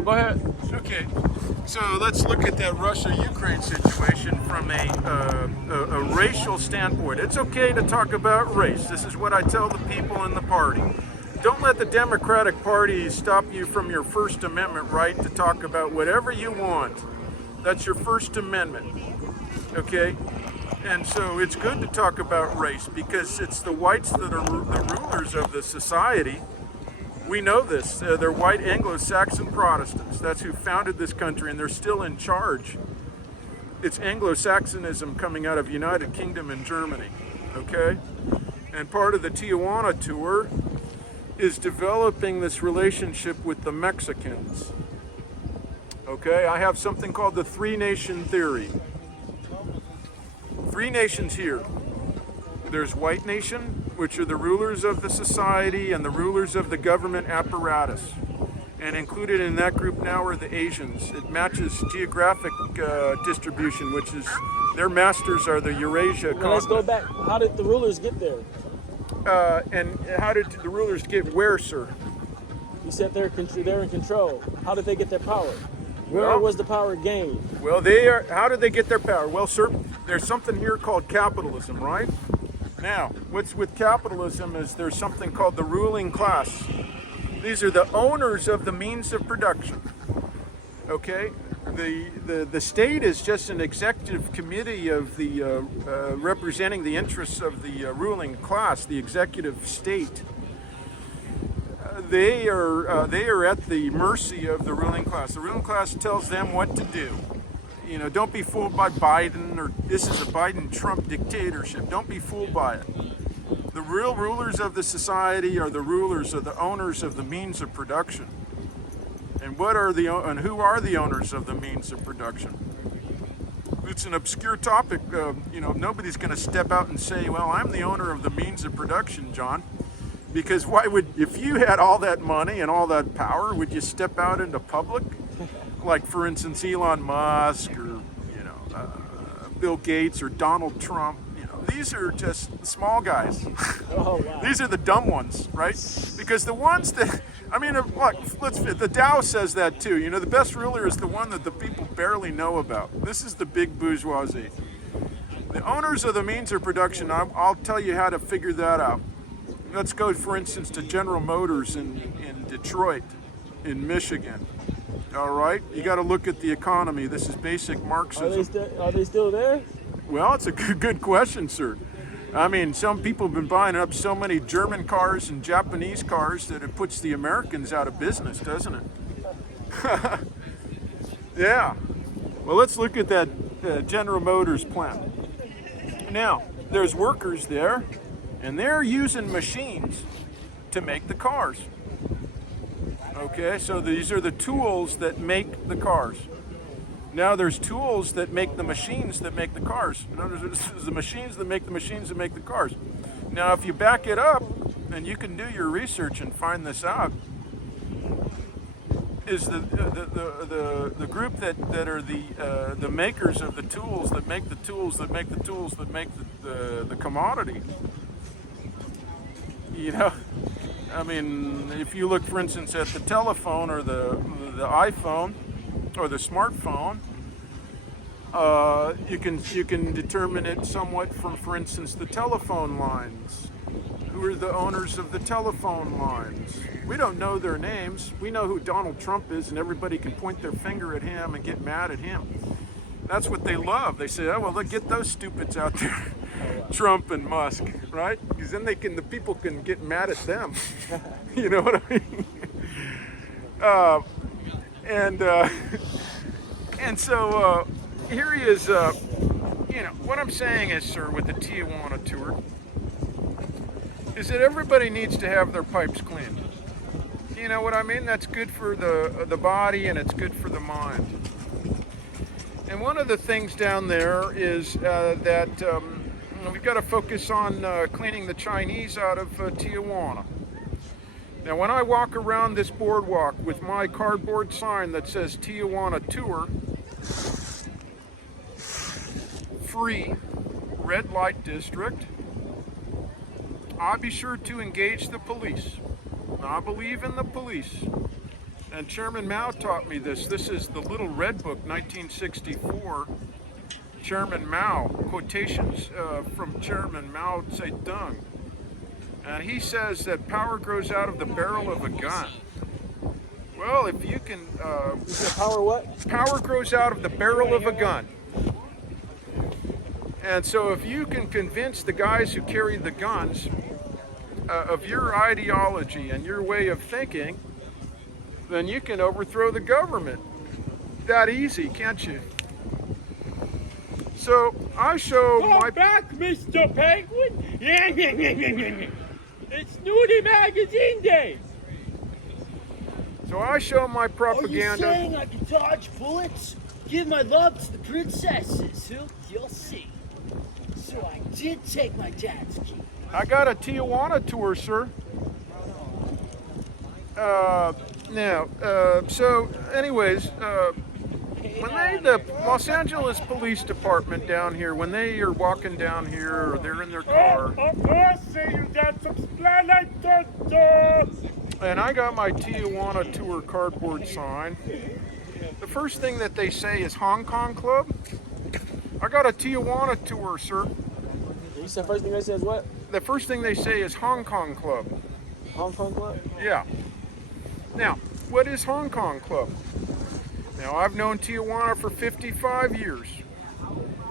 Oh, go ahead. Okay, so let's look at that Russia-Ukraine situation from a racial standpoint. It's okay to talk about race. This is what I tell the people in the party. Don't let the Democratic Party stop you from your First Amendment right to talk about whatever you want. That's your First Amendment, okay? And so it's good to talk about race because it's the whites that are the rulers of the society. We know this. They're white Anglo-Saxon Protestants. That's who founded this country, and they're still in charge. It's Anglo-Saxonism coming out of United Kingdom and Germany, okay? And part of the Tijuana tour is developing this relationship with the Mexicans. Okay, I have something called the three-nation theory. Three nations here. There's white nation, which are the rulers of the society and the rulers of the government apparatus. And included in that group now are the Asians. It matches geographic distribution, which is their masters are the Eurasia continent. Let's go back. How did the rulers get there? And how did the rulers get where, sir? You said they're in control. How did they get their power? Where was the power gained? Well, how did they get their power? Well, sir, there's something here called capitalism, right? Now, what's with capitalism is there's something called the ruling class. These are the owners of the means of production, okay? The state is just an executive committee of the representing the interests of the ruling class, the executive state. They are at the mercy of the ruling class. The ruling class tells them what to do. You know, don't be fooled by Biden, or this is a Biden-Trump dictatorship. Don't be fooled by it. The real rulers of the society are the rulers, are the owners of the means of production. And who are the owners of the means of production? It's an obscure topic. You know, nobody's going to step out and say, well, I'm the owner of the means of production, John. Because if you had all that money and all that power, would you step out into public? Like, for instance, Elon Musk or, Bill Gates or Donald Trump. You know, these are just small guys. Oh, wow. These are the dumb ones, right? Because the ones that, the Tao says that too. You know, the best ruler is the one that the people barely know about. This is the big bourgeoisie. The owners of the means of production, I'll tell you how to figure that out. Let's go, for instance, to General Motors in Detroit, in Michigan. All right? You got to look at the economy. This is basic Marxism. Are they still there? Well, it's a good question, sir. I mean, some people have been buying up so many German cars and Japanese cars that it puts the Americans out of business, doesn't it? Yeah. Well, let's look at that General Motors plant. Now, there's workers there, and they're using machines to make the cars. Okay, so these are the tools that make the cars. Now there's tools that make the machines that make the cars. In other words, there's the machines that make the machines that make the cars. Now if you back it up, and you can do your research and find this out, is the group that are the makers of the tools that make the tools that make the tools that make the commodity. You know, I mean, if you look, for instance, at the telephone or the iPhone or the smartphone, you can determine it somewhat from, for instance, the telephone lines. Who are the owners of the telephone lines? We don't know their names. We know who Donald Trump is, and everybody can point their finger at him and get mad at him. That's what they love. They say, oh, well, let's get those stupids out there. Trump and Musk, right? Because then the people can get mad at them. You know what I mean? And so here he is. What I'm saying is, sir, with the Tijuana tour, is that everybody needs to have their pipes cleaned. You know what I mean? That's good for the body, and it's good for the mind. And one of the things down there is that we've got to focus on cleaning the Chinese out of Tijuana. Now, when I walk around this boardwalk with my cardboard sign that says Tijuana Tour, free, red light district, I'll be sure to engage the police. I believe in the police. And Chairman Mao taught me this. This is the Little Red Book, 1964. Chairman Mao, quotations from Chairman Mao Zedong. And he says that power grows out of the barrel of a gun. Well, if you can... You said power what? Power grows out of the barrel of a gun. And so if you can convince the guys who carry the guns of your ideology and your way of thinking, then you can overthrow the government. That easy, can't you? So I show Come back, Mr. Penguin! It's Nudie Magazine Day! So I show my Are you propaganda. saying I can dodge bullets? Give my love to the princesses. You'll see. So I did take my dad's key. I got a Tijuana tour, sir. So anyways, when the Los Angeles Police Department down here, when they are walking down here or they're in their car, Of course, you got some splendid tutus. and I got my Tijuana tour cardboard sign, the first thing that they say is Hong Kong Club. I got a Tijuana tour, sir. You said first thing they said is what? The first thing they say is Hong Kong Club. Hong Kong Club? Yeah. Now, what is Hong Kong Club? Now, I've known Tijuana for 55 years.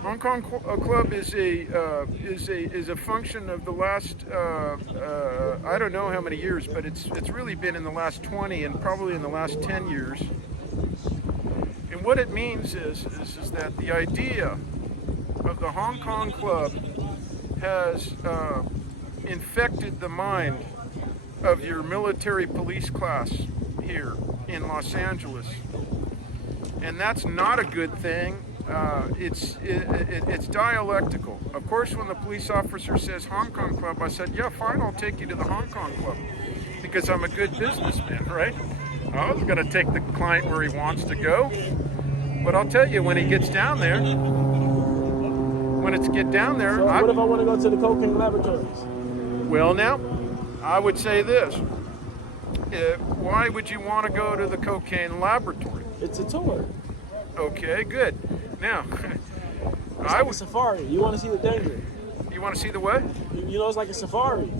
Hong Kong Club is a function of the last I don't know how many years, but it's really been in the last 20 and probably in the last 10 years. And what it means is that the idea of the Hong Kong Club has infected the mind of your military police class here in Los Angeles, and that's not a good thing. It's dialectical. Of course, when the police officer says Hong Kong Club, I said, yeah, fine, I'll take you to the Hong Kong Club because I'm a good businessman, right? I was going to take the client where he wants to go, but I'll tell you, when he gets down there, So what if I want to go to the cocaine laboratories? Well, now, I would say this. Why would you want to go to the cocaine laboratory? It's a tour. Okay, good. Now, It's like a safari. You want to see the danger. You want to see the what? You know, it's like a safari.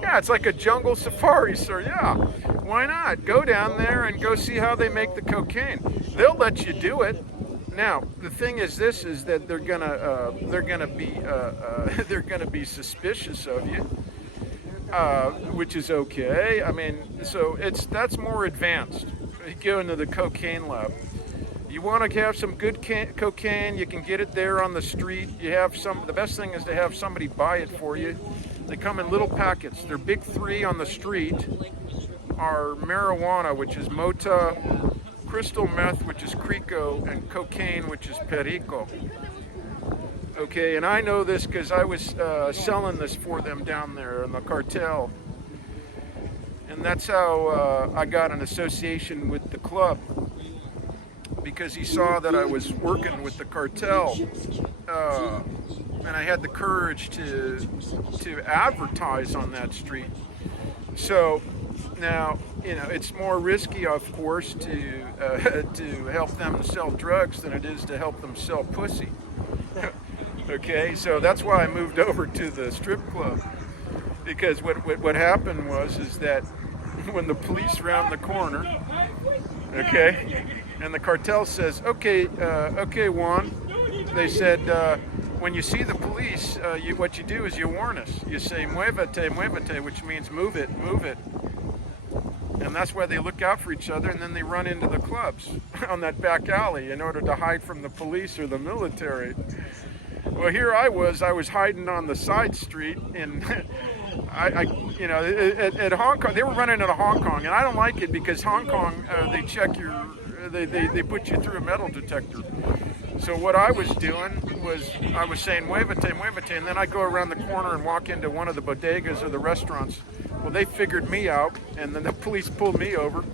Yeah, it's like a jungle safari, sir. Yeah, why not? Go down there and go see how they make the cocaine. They'll let you do it. Now, the thing is, this is that they're gonna be suspicious of you, which is okay. I mean, so that's more advanced. You go into the cocaine lab. You want to have some good cocaine, you can get it there on the street. You have some. The best thing is to have somebody buy it for you. They come in little packets. Their big three on the street are marijuana, which is mota, crystal meth, which is crico, and cocaine, which is perico. Okay, and I know this because I was selling this for them down there in the cartel. And that's how I got an association with the club, because he saw that I was working with the cartel, and I had the courage to advertise on that street. So now, you know, it's more risky, of course, to help them sell drugs than it is to help them sell pussy. Okay, so that's why I moved over to the strip club, because what happened is that when the police round the corner, okay, and the cartel says, okay, Juan, they said, when you see the police, what you do is you warn us. You say, muévete, muévete, which means move it, move it. And that's why they look out for each other, and then they run into the clubs on that back alley in order to hide from the police or the military. Well, here I was hiding on the side street, and at Hong Kong, they were running into Hong Kong, and I don't like it because Hong Kong, they check they put you through a metal detector. So what I was doing was I was saying muévete, muévete, and then I go around the corner and walk into one of the bodegas or the restaurants. Well, they figured me out, and then the police pulled me over.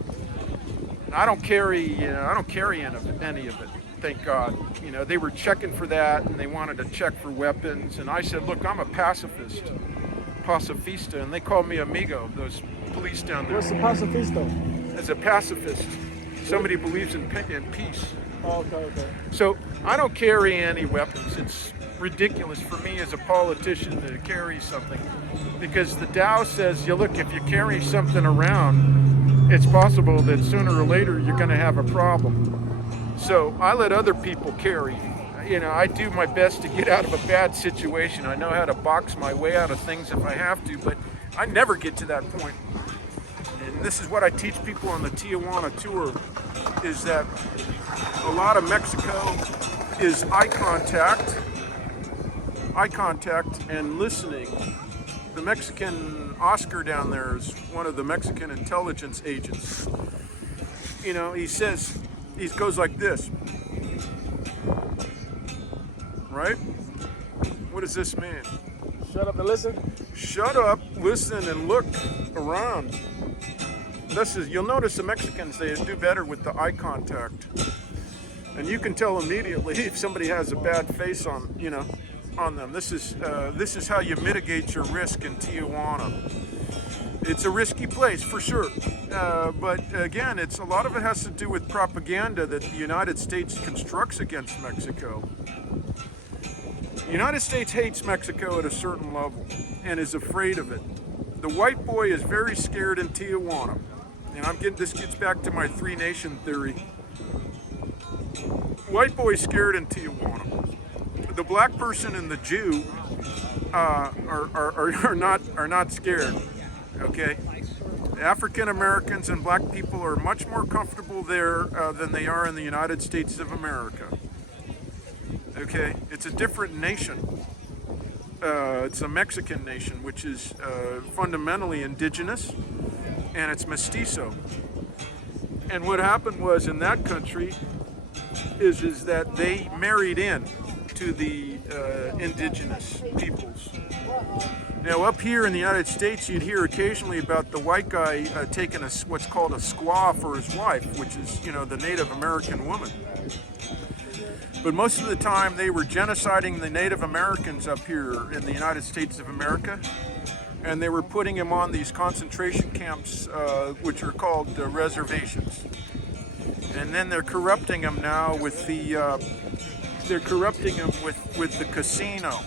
I don't carry any of it. Thank God. You know, they were checking for that, and they wanted to check for weapons. And I said, look, I'm a pacifista, and they called me amigo. Those police down there. What's the pacifisto? as a pacifist, somebody who believes in peace. Oh, okay. So I don't carry any weapons. It's ridiculous for me as a politician to carry something, because the Tao says, you look, if you carry something around, it's possible that sooner or later you're going to have a problem. So I let other people carry. I do my best to get out of a bad situation. I know how to box my way out of things if I have to, but I never get to that point. And this is what I teach people on the Tijuana tour, is that a lot of Mexico is eye contact and listening. The Mexican Oscar down there is one of the Mexican intelligence agents. He goes like this, right? What does this mean? Shut up and listen. Shut up, listen, and look around. You'll notice the Mexicans, they do better with the eye contact. And you can tell immediately if somebody has a bad face on them. This is how you mitigate your risk in Tijuana. It's a risky place for sure, but again, a lot of it has to do with propaganda that the United States constructs against Mexico. The United States hates Mexico at a certain level and is afraid of it. The white boy is very scared in Tijuana, and this gets back to my three-nation theory. White boy scared in Tijuana. The black person and the Jew are not scared. Okay, African Americans and black people are much more comfortable there than they are in the United States of America. Okay, it's a different nation. It's a Mexican nation, which is fundamentally indigenous, and it's mestizo. And what happened was in that country is that they married in to the indigenous peoples. Now, up here in the United States, you'd hear occasionally about the white guy taking what's called a squaw for his wife, which is, the Native American woman. But most of the time, they were genociding the Native Americans up here in the United States of America, and they were putting them on these concentration camps, which are called reservations. And then they're corrupting them now with the casino.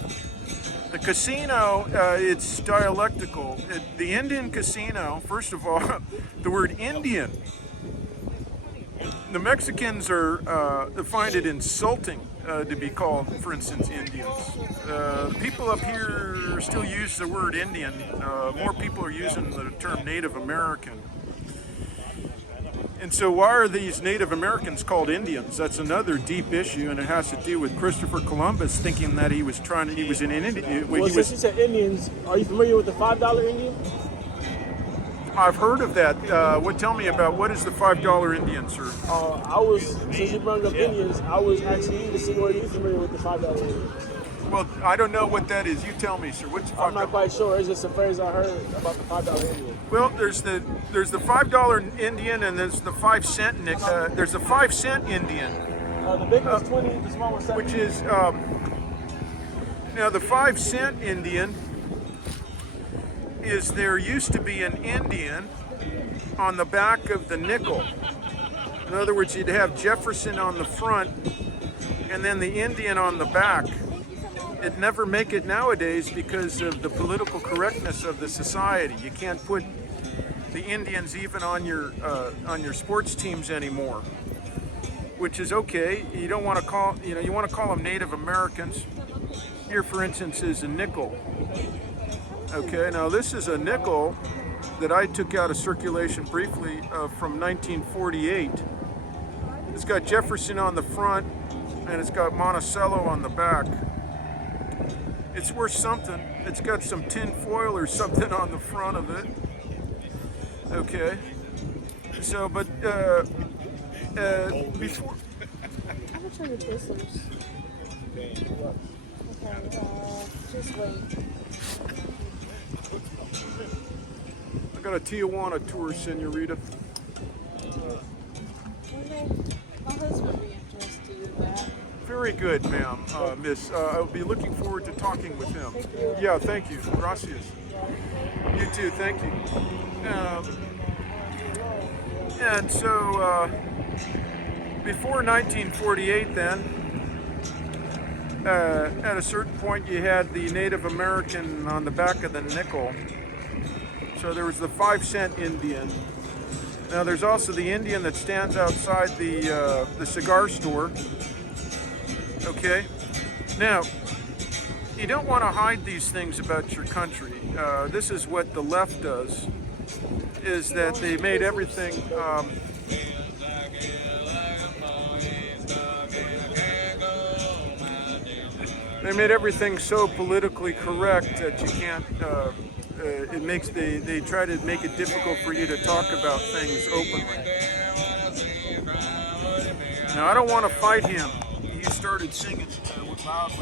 The casino, it's dialectical. The Indian casino, first of all, the word Indian, the Mexicans find it insulting to be called, for instance, Indians. The people up here still use the word Indian. More people are using the term Native American. And so why are these Native Americans called Indians? That's another deep issue, and it has to do with Christopher Columbus thinking that he was an Indian. Well, since you said Indians, are you familiar with the $5 Indian? I've heard of that. Tell me about, what is the $5 Indian, sir? Since you brought up Indians, I was asking you to see whether you're familiar with the $5 Indian. Well, I don't know what that is. You tell me, sir. What's $5? I'm not quite sure. It's just a phrase I heard about the $5 Indian. Well, there's the $5 Indian, and there's the 5-cent. There's the 5-cent Indian. The big one's 20, the small one's 70. Which is now the 5-cent Indian is, there used to be an Indian on the back of the nickel. In other words, you'd have Jefferson on the front and then the Indian on the back. It'd never make it nowadays because of the political correctness of the society. You can't put the Indians even on your sports teams anymore, which is okay. You don't want to call, you want to call them Native Americans. Here, for instance, is a nickel. Okay, now this is a nickel that I took out of circulation briefly from 1948. It's got Jefferson on the front and it's got Monticello on the back. It's worth something. It's got some tin foil or something on the front of it. Okay. So, but before. How much are the pesos? Okay, just wait. I got a Tijuana tour, senorita. Okay, my husband would be interested in that. Very good, ma'am, miss. I'll be looking forward to talking with him. Yeah, thank you. Gracias. You too, thank you. And so before 1948 then, at a certain point you had the Native American on the back of the nickel. So there was the 5-cent Indian. Now there's also the Indian that stands outside the cigar store. Okay? Now, you don't want to hide these things about your country. This is what the left does, is that they made everything so politically correct that you can't, they try to make it difficult for you to talk about things openly. Now I don't want to fight him. He started singing loudly.